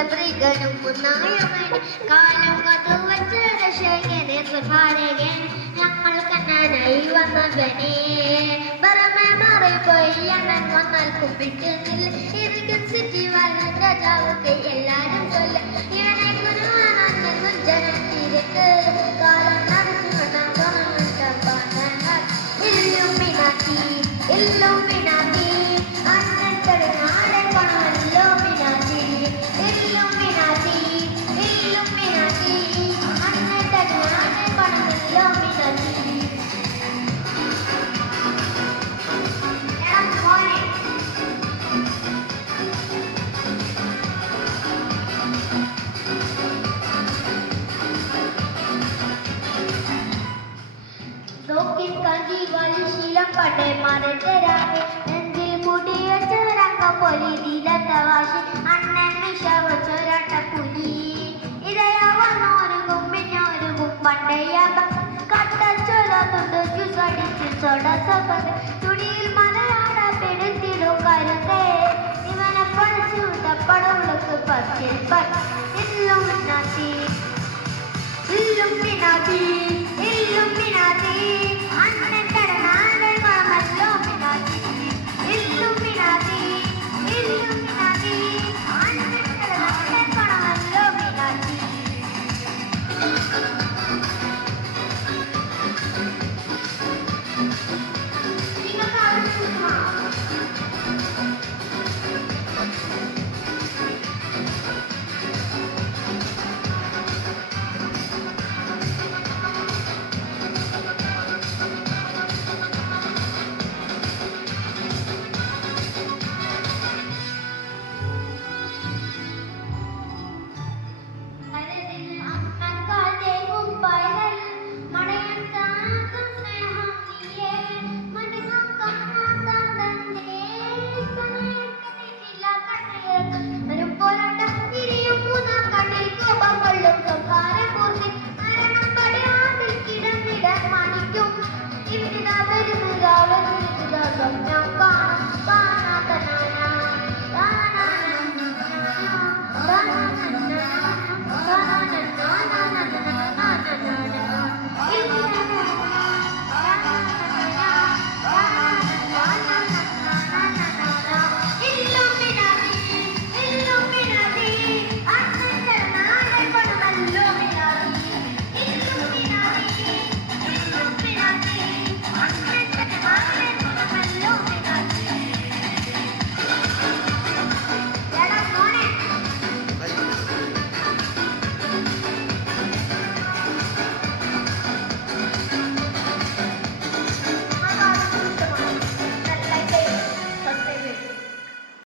കുലപ്രികനും മുന്നായവൻ കാലം കതുവച്ച രക്ഷകനെ സുഹാരകൻ ഞങ്ങൾ കണ്ണനായി വന്നവനെ ബറമെ മാറിപ്പോയി അണ്ണൻ വന്നാൽ കുമ്പിട്ട് ഇരിക്കും സിറ്റി വല്ല രാജാവൊക്കെ എല്ലാരും ചൊല്ല ഇവനെ കുരുവാണെന്നും ജനത്തിരക്ക് കാലം നടന്നു വന്നാൽ തുറന്നിട്ട ഇല്ലുമിനാത്തി ഇല്ലുമിനാത്തി അണ്ണൻ തടുന്നാടെ പണം ഇല്ലുമിനാത്തി ഇല്ലുമിനാത്തി ഇല്ലുമിനാത്തി അണ്ണൻ തടുന്നാടെ പണം ഇല്ലുമിനാത്തി. കഞ്ചി വലി ശീലം പണ്ടേ മറട്ടരാമേ നെഞ്ചിൽ കൂട്ടി വെച്ച രംഗപ്പൊലി തീലത്തവാശി അണ്ണൻ മിഷ വെച്ചൊരട്ട പുലി ഇതയാവന്നോരുകും പിന്നോരുകും പണ്ടയ്യ കട്ടച്ചൊലത്തുണ്ട് ജ്യൂസടിച്ച് ചൊടസപ്പത്ത് തുണിയിൽ മലയാള പെടുത്തിടും കരുതേ ഇവനെ പഠിച്ചു വിട്ടപ്പടവുൾക്ക് പത്തിൽ ഇല്ലും പിന്നാത്തി